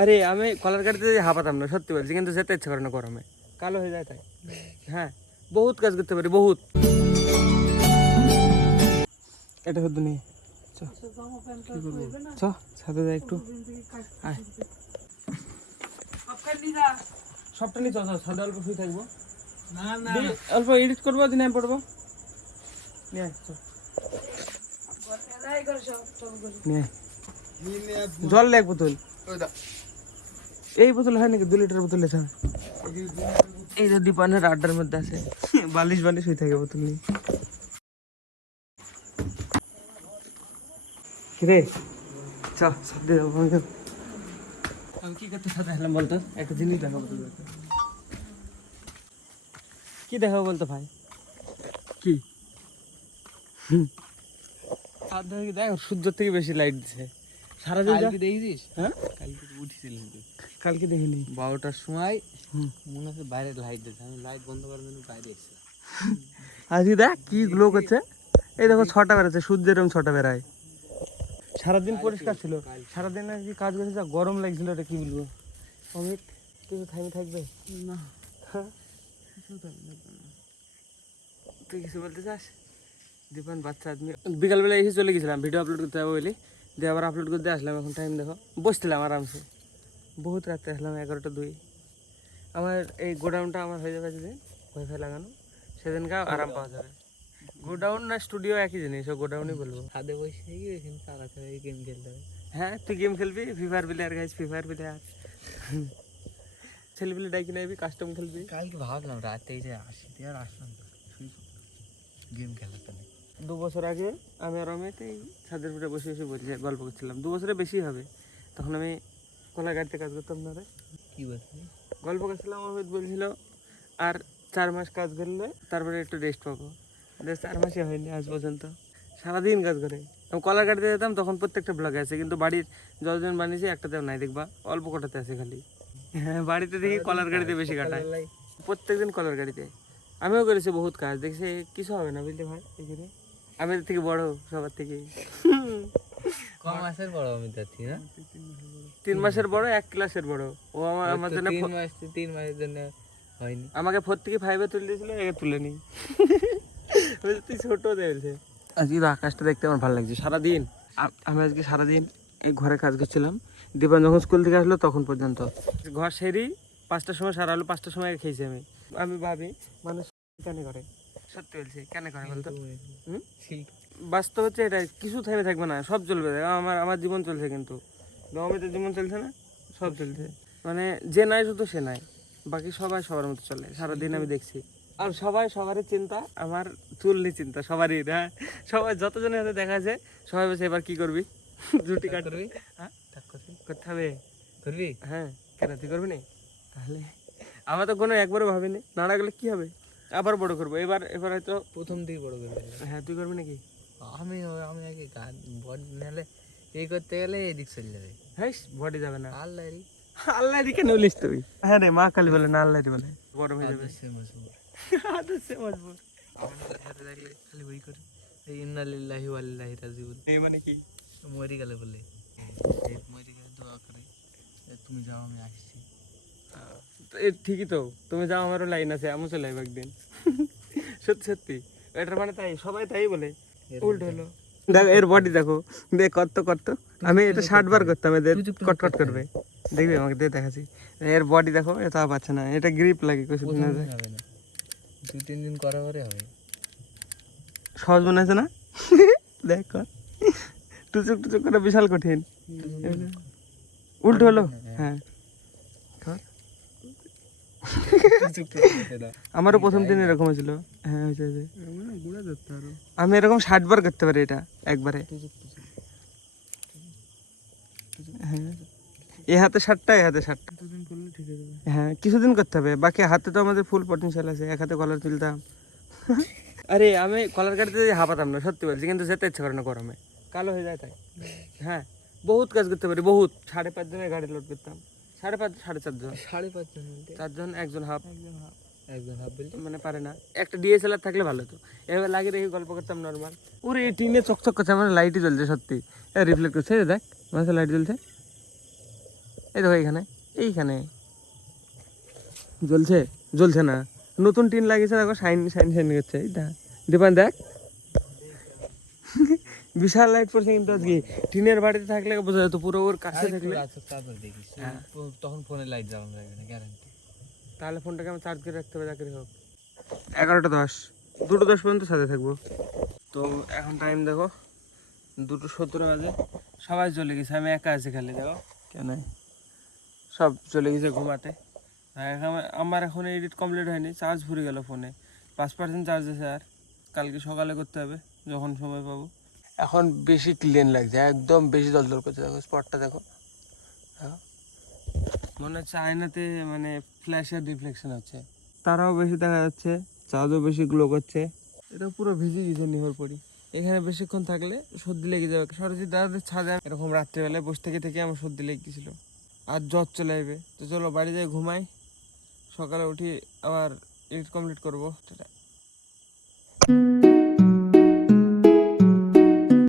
আরে আমি কলার গাড়িতে হাঁপাতাম না, সত্যি বলছি, কিন্তু যেতে ইচ্ছা করে না গরমে, কালো হয়ে যায় তাই। হ্যাঁ, বহুত কাজ করতে পারি, বহুত। এটা হতো নেই, চ সাথে যাই একটু। সবটা নিয়ে চল, সাথে অল্প শুয়ে থাকবো, অল্প এডিট করবো, দিন আমি পড়বো। জল লে এক বোতল, এই বোতল হয় নাকি 2 লিটার বোতল আছে, এই যে দীপানের আড্ডার মধ্যে আছে, বালিশ বালিশ হয়ে থাকে বোতল নিয়ে। রে চ সাথে যাবো। আমি কি করতে সাথে আসলাম বলতো, একটা জিনিস দেখাবো তোদেরকে। কি দেখাবো বলতো ভাই? কি দেখ, সূর্য থেকে বেশি লাইট দিছে সারা দিন। দেখেছিস? হ্যাঁ, কালকে উঠেছিলাম, কালকে দেখিনি। 12টার সময় মনে হচ্ছে বাইরে লাইট দিচ্ছে, আমি লাইট বন্ধ করার জন্য বাইরে এসেছিলাম। আজকে দেখ কি গ্লো করছে, এই দেখো 6টা বেরোচ্ছে, সূর্যের এরকম 6টা বেরায়। সারাদিন পরিষ্কার ছিল, সারাদিন আর কি কাজ করেছে, যা গরম লাগছিল, এটা কি বলবো। অমিত কিছু থামি থাকবে না, তুই কিছু বলতে চাস? দীপান বাচ্চা আদমি। বিকালবেলা এসে চলে গেছিলাম ভিডিও আপলোড করতে যাবো বলি, দিয়ে আবার আপলোড করতে আসলাম। এখন টাইম দেখো, বসছিলাম আরামসে, বহুত রাতে আসলাম, 11টা 2। আমার এই গোডাউনটা আমার হয়ে যাবে যেদিন ওয়াইফাই লাগানো, সেদিনকে আরাম পাওয়া যাবে। গোডাউন না স্টুডিও একই জিনিস, ও গোডাউনই বলবো। ছাদে বসে গিয়ে এখানে তারা গেম খেলতে হবে। হ্যাঁ, তুই গেম খেলবি, free fire player guys, free fire player. ছেলেপিলে ডাইকি নাইবি, কাস্টম খেলবি। কালকে ভাবলাম রাতে এই যে আসি দিয়ে আর আসলাম গেম খেলার জন্য। 2 বছর আগে আমি আর অমিত এই ছাদের উপরে বসে বসে বলছি, গল্প করছিলাম। 2 বছরে বেশি হবে, তখন আমি কলা গাড়িতে কাজ করতাম না রে। কি বলছি? গল্প করছিলাম, অমিত বলছিল আর 4 মাস কাজ করলে তারপরে একটু রেস্ট পাবো। 4 মাসই হয়নি আজ পর্যন্ত, সারাদিন কাজ করে। আমি কলার গাড়িতে যেতাম, তখন প্রত্যেকটা ব্লগে আছে, কিন্তু বাড়ির যতজন বানিয়েছে একটাতেও নাই, দেখবা অল্প কটাতে আছে খালি। হ্যাঁ, বাড়িতে দেখি কলার গাড়িতে বেশি কাটায়, প্রত্যেকদিন কলার গাড়িতে। আমিও করেছি বহুত কাজ, দেখছি কিছু হবে না বুঝলি ভাই। এখানে আমি এর থেকে বড়, সবার থেকে কম মাসের বড় আমি যাচ্ছি না, 3 মাসের বড়, 1 ক্লাসের বড়। ও আমার জন্য 3 মাসের জন্য হয়নি। আমাকে 4 থেকে 5-এ তুলে দিয়েছিল, একে তুলে নি। তুই ছোট দেখছে। আজকে আকাশটা দেখতে আমার ভালো লাগছে সারাদিন। আমি আজকে সারাদিন এই ঘরে কাজ করছিলাম, দীপান যখন স্কুল থেকে আসলো তখন পর্যন্ত। ঘর সেরি 5টার সময় সারা হলো, 5টার সময় খেয়েছি আমি। আমি ভাবি মানুষ কেন করে, সত্যি বলছি, কেন করে বলতো? বাস্তব হচ্ছে এটা, কিছু থেমে থাকবে না, সব চলবে। আমার জীবন চলছে, কিন্তু অমিতের জীবন চলছে না, সব চলছে। মানে যে নাই শুধু সে নাই, বাকি সবাই সবার মতো চলে সারাদিন, আমি দেখছি। আর সবাই সবারই চিন্তা, আমার চুল নিয়ে চিন্তা সবারই। হ্যাঁ, সবাই যতজনের হাতে দেখা যায়, সবাই বলছে এবার কি করবি, রুটি কাটবি। হ্যাঁ, করতে হবে, করবি। হ্যাঁ, কেন তুই করবি না? তাহলে আমার তো কোনো একবারও ভাবিনি, নাড়া গেলে কি হবে, আবার বড় করবো। এবার হয়তো প্রথম দিকে বড় করবে। হ্যাঁ, তুই করবি নাকি? আমি আমি আগে গান বড নালে এই করতে গেলে এদিক চলে যাবে। হ্যাঁ, বডি যাবে না। আল্লাহরি আল্লাহরি কেন বলিস তুই? হ্যাঁ রে, মা কালী বলে না, আল্লাহরি বলে। বড় হয়ে যাবে, আদর্শে মজবুর। আমাদের সাথে থাকলে খালি ওই করে এই ইন্না লিল্লাহি ওয়া ইন্না ইলাইহি রাজিউন। এই মানে কি? মরে গেলে বলে, এই মরে গেলে দোয়া করে তুমি যাও আমি আসছি। ঠিকই তো, তুমি যাও, আমারও লাইন আছে, আমিও চলে যাবো একদিন। সত্যি সত্যি, এটার মানে তাই, সবাই তাই বলে। উল্টো হলো, দেখো এর বডি দেখো, দেখ কত। আমি এটা 60 বার করতাম, এদের কটকট করবে, দেখবি আমাকে দিয়ে দেখাচ্ছি। এর বডি দেখো, এটা পাচ্ছে না, এটা গ্রিপ লাগে কিছুদিন আগে। হবে না, 2-3 দিন করা পরে হবে। সহজ মনে আছে না? দেখ কর, টুচুক করে বিশাল কঠিন। উল্টো হলো, হ্যাঁ। আমারও প্রথম দিন এরকম হয়েছিল। হ্যাঁ, আমি এরকম 60 বার করতে পারি এটা একবারে। হ্যাঁ, এই হাতে 60টা, এই হাতে 60টা। হ্যাঁ, কিছুদিন করতে হবে, বাকি হাতে তো আমাদের ফুল পটেনশিয়াল আছে, এক হাতে কলার তুলতাম। আরে আমি কলার গাড়িতে হাঁপাতাম না, সত্যি বলছি, কিন্তু যেতে ইচ্ছা করে না গরমে, কালো হয়ে যায় তাই। হ্যাঁ, বহুত কাজ করতে পারি, বহুত। 5.5 জনের গাড়ি লোড করতাম, 5.5 4.5 জন, 5.5 জন, 4 জন, একজন হাফ বলতে মানে পারে না। একটা ডিএসএলআর থাকলে ভালো হতো, এবার লাগিয়ে রেখে গল্প করতাম নর্মাল। ওরে এই টিনে চকচক করছে, আমার লাইটই জ্বলছে সত্যি, রিফ্লেক্ট করছে, দেখ মাঝে লাইট জ্বলছে। এই দেখো এইখানে জ্বলছে, জ্বলছে না, নতুন টিন লাগিয়েছে দেখো, শাইন শাইন শাইন করছে। এইটা দীপান দেখ, বিশাল লাইট পড়ছে কিন্তু আজকে। টিনের বাড়িতে থাকলে বোঝা যেত, পুরো ওর কাছে থাকলে। তারপর দেখিস হ্যাঁ। তখন ফোনে লাইট জ্বালানো যাবে না, গ্যারান্টি। তাহলে ফোনটাকে আমার চার্জ করে রাখতে হবে, চাকরি হোক। 11:10, 2:10 পর্যন্ত সাথে থাকবো। তো এখন টাইম দেখো 2:17 বাজে, সবাই চলে গেছে, আমি একা আছি খালি। দেখো কেন সব চলে গেছে ঘুমাতে। আমার এখন এডিট কমপ্লিট হয়নি, চার্জ ফুরে গেল ফোনে, 5% চার্জ আছে। আর কালকে সকালে করতে হবে যখন সময় পাবো। এখন বেশি ক্লিন লাগছে, একদম বেশি দল করছে। দেখো স্পটটা দেখো, মনে হচ্ছে আয়নাতে মানে ফ্ল্যাশের রিফ্লেকশন হচ্ছে। তারাও বেশি দেখা যাচ্ছে, চাঁদও বেশি গ্লো করছে। এটা পুরো ভিজে গেছে নিহর পরি। এখানে বেশিক্ষণ থাকলে সর্দি লেগে যাবে। সরস্বতী দাদাদের ছাদে এরকম রাত্রেবেলায় বসে থেকে আমার সর্দি লেগে গেছিল, আর জ্বর চলে আসবে। তো চলো বাড়ি যাই ঘুমাই, সকালে উঠি আবার এডিট কমপ্লিট করবো।